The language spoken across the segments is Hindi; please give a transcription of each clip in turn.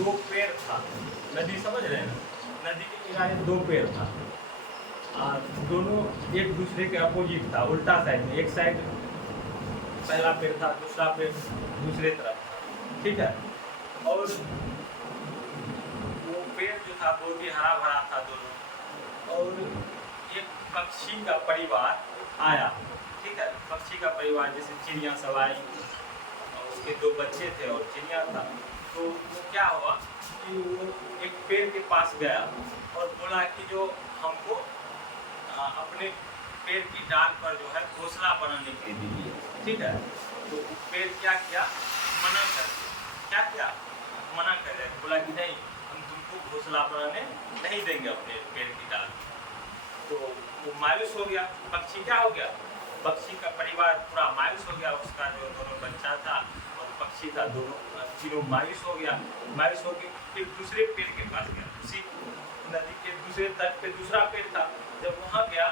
दो पेड़ था, नदी समझ रहे हैं ना, नदी के किनारे दो पेड़ था, दोनों एक दूसरे के अपोजिट था, उल्टा साइड में, एक साइड पहला पेड़ था, दूसरा पेड़ दूसरे तरफ था, ठीक है। और वो पेड़ जो था बहुत ही हरा भरा था दोनों, और एक पक्षी का परिवार आया, ठीक है, पक्षी का परिवार जैसे चिड़िया सब आई, और उसके दो बच्चे थे और चिड़िया था। तो वो क्या हुआ कि वो एक पेड़ के पास गया और बोला कि जो हमको अपने पेड़ की डाल पर जो है घोंसला बनाने के लिए दीजिए, ठीक है। तो पेड़ क्या किया, मना कर दिया, क्या किया, मना कर दिया, बोला कि नहीं, हम तुमको घोंसला बनाने नहीं देंगे अपने पेड़ की डाल। तो वो मायूस हो गया, पक्षी क्या हो गया, पक्षी का परिवार पूरा मायूस हो गया, उसका जो दोनों बच्चा था और पक्षी था, दोनों तीनों मायूस हो गया। मायूस हो के फिर दूसरे पेड़ के पास गया, उसी नदी के दूसरे तट पे दूसरा पेड़ था। जब वहाँ गया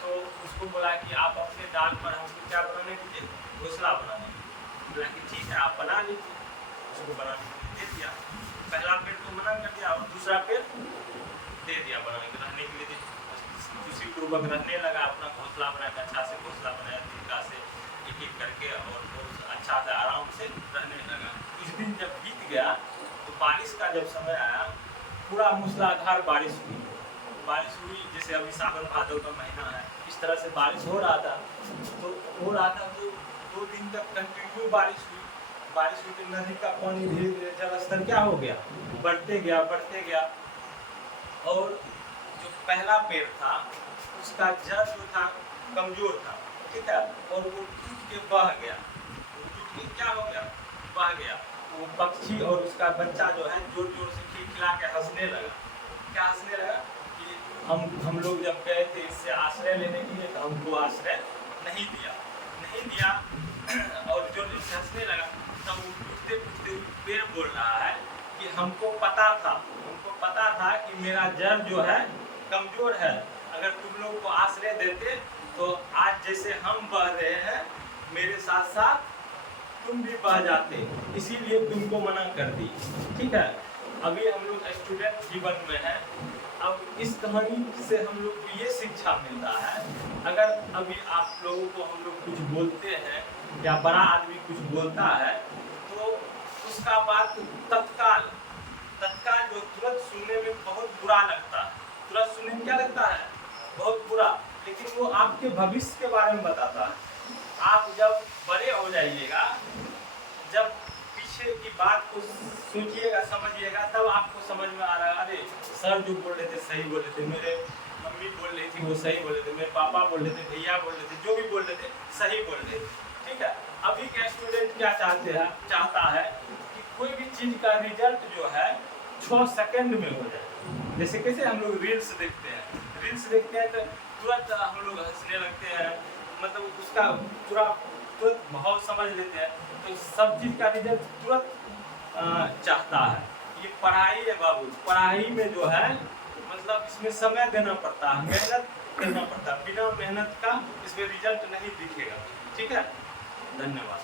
तो उसको बोला कि आप अपने डाल पर हमको क्या बनाने दीजिए, घोंसला बनाने। बोला कि ठीक है, आप बना लीजिए। उसको बनाने के लिए दे दिया। पहला पेड़ तो मना कर दिया और दूसरा पेड़ दे दिया बनाने के, रहने के लिए खुशी पूर्वक रहने लगा, अपना घोंसला बनाया, अच्छा से घोंसला बनाया तरीका से, एक एक करके, और बहुत अच्छा से आराम से रहने लगा। कुछ दिन जब बीत गया तो बारिश का जब समय आया, पूरा मूसलाधार बारिश हुई, जैसे अभी सावन भादव का महीना है, इस तरह से बारिश हो रहा था। तो 2 दिन तक कंटिन्यू बारिश हुई तो नदी का पानी धीरे धीरे जल स्तर क्या हो गया, बढ़ते गया। और जो पहला पेड़ था उसका जड़ जो था कमजोर था, ठीक है, और वो टूट के बह गया, क्या हो गया, बह गया। वो पक्षी और उसका बच्चा जो है जोर जोर से खिलखिला के हंसने लगा। क्या हंसने लगा कि हम लोग जब गए थे इससे आश्रय लेने के लिए तो हमको आश्रय नहीं दिया और जोर जोर से हंसने लगा। तब वो टूटते पेड़ बोल रहा है कि हमको पता था कि मेरा जड़ जो है कमजोर है, अगर तुम लोग को आश्रय देते तो आज जैसे हम बह रहे हैं मेरे साथ साथ तुम भी बह जाते, इसीलिए तुमको मना कर दी, ठीक है। अभी हम लोग स्टूडेंट जीवन में हैं। अब इस कहानी से हम लोग को ये शिक्षा मिलता है, अगर अभी आप लोगों को हम लोग कुछ बोलते हैं या बड़ा आदमी कुछ बोलता है तो उसका बात तत्काल जो तुरंत सुनने में बहुत बुरा लगता है, तुरंत सुनने में क्या लगता है, बहुत बुरा, लेकिन वो आपके भविष्य के बारे में बताता है। आप जब बड़े हो जाइएगा, जब पीछे की बात को सोचिएगा, समझिएगा, तब आपको समझ में आ रहा है, अरे सर जो बोल रहे थे सही बोल रहे थे, मेरे मम्मी बोल रही थी वो सही बोल रहे थे, मेरे पापा बोल रहे थे, भैया बोल रहे थे, जो भी बोल रहे थे सही बोल रहे थे, ठीक है। अभी का स्टूडेंट क्या चाहता है कि कोई भी चीज़ का रिजल्ट जो है 6 सेकंड में हो जाए। जैसे कैसे हम लोग रील्स देखते हैं तो तुरंत हम लोग हंसने लगते हैं, मतलब उसका तुरंत भाव समझ लेते हैं। तो सब चीज़ का रिजल्ट तुरंत चाहता है। ये पढ़ाई है बाबू, पढ़ाई में जो है मतलब इसमें समय देना पड़ता है, मेहनत करना पड़ता है, बिना मेहनत का इसमें रिजल्ट नहीं दिखेगा, ठीक है। धन्यवाद।